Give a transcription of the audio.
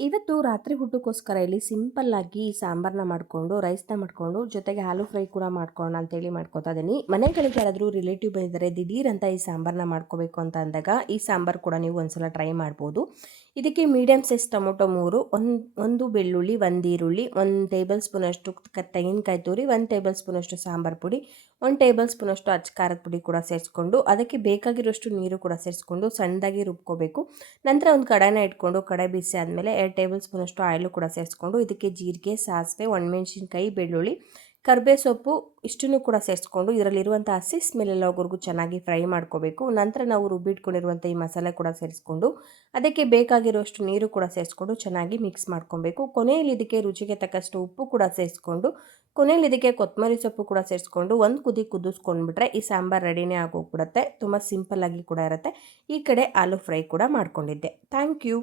ಇವತ್ತು ರಾತ್ರಿ ಊಟಕ್ಕೋಸ್ಕರ ಇಲ್ಲಿ ಸಿಂಪಲ್ಲಾಗಿ ಸಾಂಬಾರನ್ನ ಮಾಡಿಕೊಂಡು ರೈಸ್ನ ಮಾಡಿಕೊಂಡು ಜೊತೆಗೆ ಆಲೂ ಫ್ರೈ ಕೂಡ ಮಾಡ್ಕೊಳ್ಳೋಣ ಅಂತೇಳಿ ಮಾಡ್ಕೊತಾ ಇದ್ದೀನಿ. ಮನೆಗಳಿಗೆ ಯಾರಾದರೂ ರಿಲೇಟಿವ್ ಬಂದಿದ್ದಾರೆ ದಿಢೀರ್ ಅಂತ ಈ ಸಾಂಬಾರನ್ನ ಮಾಡ್ಕೋಬೇಕು ಅಂತ ಅಂದಾಗ ಈ ಸಾಂಬಾರು ಕೂಡ ನೀವು ಒಂದ್ಸಲ ಟ್ರೈ ಮಾಡ್ಬೋದು. ಇದಕ್ಕೆ ಮೀಡಿಯಮ್ ಸೈಜ್ ಟೊಮೊಟೊ 3, ಒಂದು ಬೆಳ್ಳುಳ್ಳಿ, ಒಂದು ಈರುಳ್ಳಿ, 1 ಟೇಬಲ್ ಸ್ಪೂನಷ್ಟು ತೆಂಗಿನಕಾಯಿ ತುರಿ, 1 ಟೇಬಲ್ ಸ್ಪೂನಷ್ಟು ಸಾಂಬಾರು ಪುಡಿ, 1 ಟೇಬಲ್ ಸ್ಪೂನಷ್ಟು ಅಚ್ಚ ಖಾರದ ಪುಡಿ ಕೂಡ ಸೇರಿಸ್ಕೊಂಡು ಅದಕ್ಕೆ ಬೇಕಾಗಿರೋಷ್ಟು ನೀರು ಕೂಡ ಸೇರಿಸ್ಕೊಂಡು ಸಣ್ಣದಾಗಿ ರುಬ್ಕೋಬೇಕು. ನಂತರ ಒಂದು ಕಡಾಯಿನ ಇಟ್ಕೊಂಡು ಕಡಾಯಿ ಬಿಸಿ ಆದಮೇಲೆ 2 ಟೇಬಲ್ ಸ್ಪೂನಷ್ಟು ಆಯಿಲು ಕೂಡ ಸೇರಿಸ್ಕೊಂಡು ಇದಕ್ಕೆ ಜೀರಿಗೆ, ಸಾಸಿವೆ, ಒಣಮೆಣಸಿನ್ಕಾಯಿ, ಬೆಳ್ಳುಳ್ಳಿ, ಕರಿಬೇವು ಸೊಪ್ಪು ಇಷ್ಟನ್ನು ಕೂಡ ಸೇರಿಸ್ಕೊಂಡು ಇದರಲ್ಲಿರುವಂಥ ಹಸಿ ಸ್ಮೆಲ್ ಎಲ್ಲ ಹೋಗೋವರೆಗೂ ಚೆನ್ನಾಗಿ ಫ್ರೈ ಮಾಡ್ಕೋಬೇಕು. ನಂತರ ನಾವು ರುಬ್ಬಿಟ್ಕೊಂಡಿರುವಂಥ ಈ ಮಸಾಲೆ ಕೂಡ ಸೇರಿಸ್ಕೊಂಡು ಅದಕ್ಕೆ ಬೇಕಾಗಿರುವಷ್ಟು ನೀರು ಕೂಡ ಸೇರಿಸ್ಕೊಂಡು ಚೆನ್ನಾಗಿ ಮಿಕ್ಸ್ ಮಾಡ್ಕೊಬೇಕು. ಕೊನೆಯಲ್ಲಿ ಇದಕ್ಕೆ ರುಚಿಗೆ ತಕ್ಕಷ್ಟು ಉಪ್ಪು ಕೂಡ ಸೇರಿಸ್ಕೊಂಡು ಕೊನೆಯಲ್ಲಿ ಇದಕ್ಕೆ ಕೊತ್ತಂಬರಿ ಸೊಪ್ಪು ಕೂಡ ಸೇರಿಸ್ಕೊಂಡು ಒಂದು ಕುದಿ ಕುದಿಸ್ಕೊಂಡ್ಬಿಟ್ರೆ ಈ ಸಾಂಬಾರು ರೆಡಿನೇ ಆಗೋಗ್ಬಿಡುತ್ತೆ. ತುಂಬ ಸಿಂಪಲ್ಲಾಗಿ ಕೂಡ ಇರುತ್ತೆ. ಈ ಕಡೆ ಆಲೂ ಫ್ರೈ ಕೂಡ ಮಾಡ್ಕೊಂಡಿದ್ದೆ. Thank you.